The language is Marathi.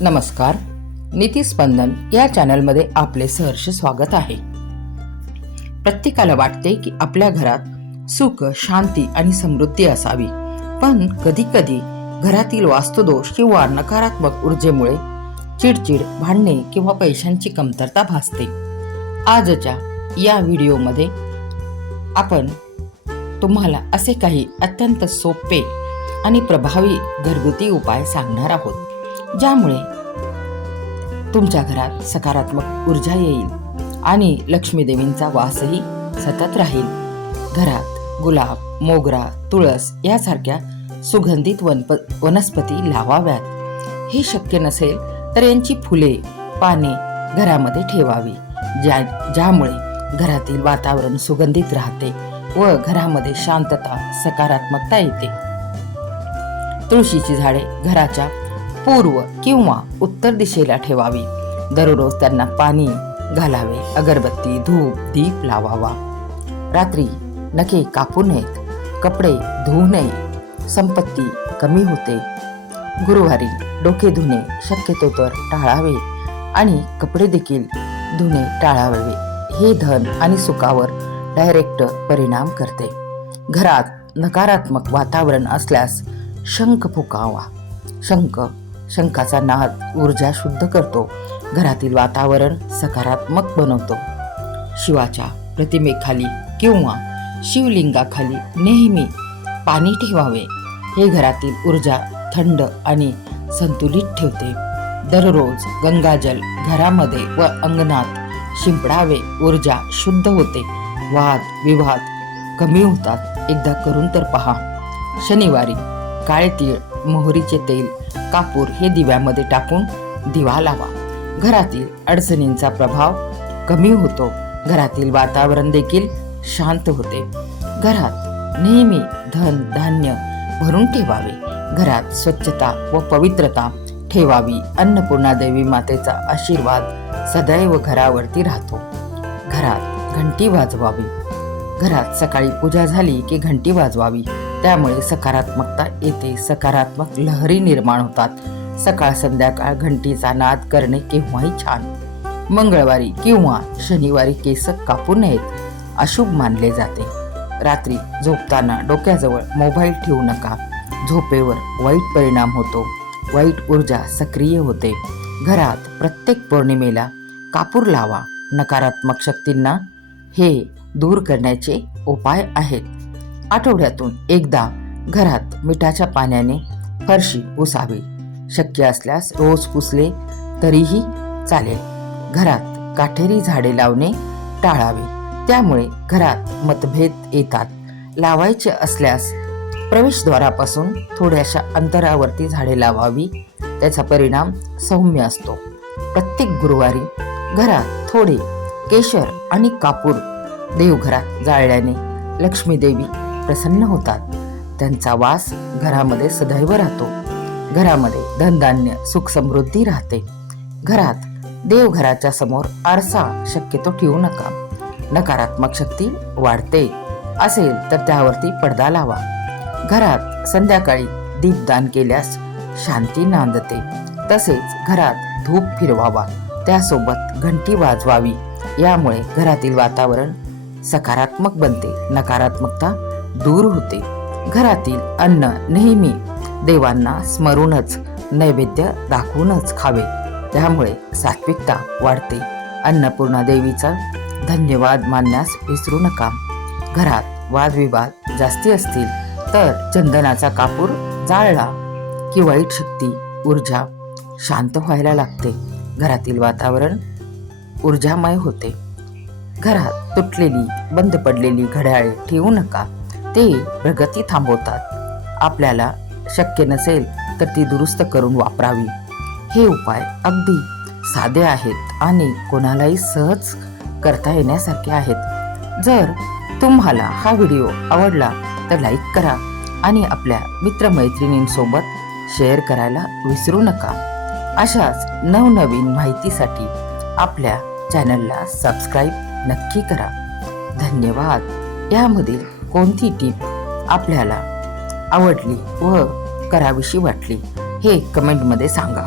नमस्कार. नीतिस्पंदन या चॅनलमध्ये आपले सहर्ष स्वागत आहे. प्रत्येकाला वाटते की आपल्या घरात सुख, शांती आणि समृद्धी असावी, पण कधी कधी घरातील वास्तुदोष किंवा नकारात्मक ऊर्जेमुळे चिडचिड, भांडणे किंवा पैशांची कमतरता भासते. आजच्या या व्हिडिओमध्ये आपण तुम्हाला असे काही अत्यंत सोपे आणि प्रभावी घरगुती उपाय सांगणार आहोत, ज्यामुळे तुमच्या घरात सकारात्मक ऊर्जा येईल आणि लक्ष्मी देवींचा वासही सतत राहील. घरात गुलाब, मोगरा, तुळस यासारख्या सुगंधित वनस्पती लावाव्यात. हे शक्य नसेल तर यांची फुले, पाने घरामध्ये ठेवावी, ज्यामुळे घरातील वातावरण सुगंधित राहते व घरामध्ये शांतता, सकारात्मकता येते. तुळशीची झाडे घराच्या पूर्व किंवा उत्तर दिशेला ठेवावी. दररोज त्यांना पाणी घालावे. अगरबत्ती, धूप, दीप लावावा. रात्री नखे कापू नयेत. कपडे धुवू नये. संपत्ती कमी होते. गुरुवारी डोके धुणे शक्यतो तर टाळावे आणि कपडे देखील धुणे टाळावे. हे धन आणि सुखावर डायरेक्ट परिणाम करते. घरात नकारात्मक वातावरण असल्यास शंख फुंकावा. शंखाचा नाद ऊर्जा शुद्ध करतो, घरातील वातावरण सकारात्मक बनवतो. शिवाच्या प्रतिमेखाली किंवा शिवलिंगाखाली नेहमी पाणी ठेवावे. हे घरातील ऊर्जा थंड आणि संतुलित ठेवते. दररोज गंगाजल घरामध्ये व अंगणात शिंपडावे. ऊर्जा शुद्ध होते. वाद विवाद कमी होतात. एकदा करून तर पहा. शनिवारी काळे तीळ, मोहरीचे तेल, कापूर हे दिव्यामध्ये टाकून दिवा लावा. घरातील अडचणींचा प्रभाव कमी होतो. घरातील वातावरण देखील शांत होते. घरात नेहमी धन धान्य भरून ठेवावे. घरात स्वच्छता व पवित्रता ठेवावी. अन्नपूर्णा देवी मातेचा आशीर्वाद सदैव घरावरती राहतो. घरात घंटी वाजवावी. घरात सकाळी पूजा झाली की घंटी वाजवावी. त्यामुळे सकारात्मकता येते. सकारात्मक लहरी निर्माण होतात. सकाळ संध्याकाळ घंटीचा नाद करणे केव्हाही छान. मंगळवारी किंवा शनिवारी केस कापू नयेत, अशुभ मानले जाते. रात्री झोपताना डोक्याजवळ मोबाईल ठेवू नका. झोपेवर वाईट परिणाम होतो. वाईट ऊर्जा सक्रिय होते. घरात प्रत्येक पौर्णिमेला कापूर लावा. नकारात्मक शक्तींना हे दूर करण्याचे उपाय आहेत. आठवड्यातून एकदा घरात मिठाच्या पाण्याने फरशी पुसावी. शक्य असल्यास रोज पुसले तरीही चालेल. घरात काटेरी झाडे लावणे टाळावे. त्यामुळे घरात मतभेद येतात. लावायचे असल्यास प्रवेशद्वारापासून थोड्याशा अंतरावरती झाडे लावावी. त्याचा परिणाम सौम्य असतो. प्रत्येक गुरुवारी घरात थोडे केशर आणि कापूर देवघरात जाळल्याने लक्ष्मी देवी प्रसन्न होतात. त्यांचा वास घरामध्ये सदैव राहतो. घरामध्ये धनधान्य, सुख समृद्धी राहते. घरात देवघराच्या समोर आरसा शक्यतो ठेवू नका. नकारात्मक शक्ती वाढते. असेल तर त्यावरती पडदा लावा. घरात संध्याकाळी दीपदान केल्यास शांती नांदते. तसेच घरात धूप फिरवावा. त्यासोबत घंटी वाजवावी. यामुळे घरातील वातावरण सकारात्मक बनते. नकारात्मकता दूर होते. घरातील अन्न नेहमी देवांना स्मरूनच, नैवेद्य दाखवूनच खावे. त्यामुळे सात्विकता वाढते. अन्नपूर्णा देवीचा धन्यवाद मानण्यास विसरू नका. घरात वादविवाद जास्ती असतील तर चंदनाचा कापूर जाळला की वाईट शक्ती, ऊर्जा शांत व्हायला लागते. घरातील वातावरण ऊर्जामय होते. घरात तुटलेली, बंद पडलेली घड्याळे ठेवू नका. ते प्रगती थांबवतात. आपल्याला शक्य नसेल तर ती दुरुस्त करून वापरावी. हे उपाय अगदी साधे आहेत आणि कोणालाही सहज करता येण्यासारखे आहेत. जर तुम्हाला हा व्हिडिओ आवडला तर लाईक करा आणि आपल्या मित्रमैत्रिणींसोबत शेअर करायला विसरू नका. अशाच नवनवीन माहितीसाठी आपल्या चॅनलला सबस्क्राईब नक्की करा. धन्यवाद. यामधील कोणती टीप आपल्याला आवडली व करावीशी वाटली हे कमेंटमध्ये सांगा.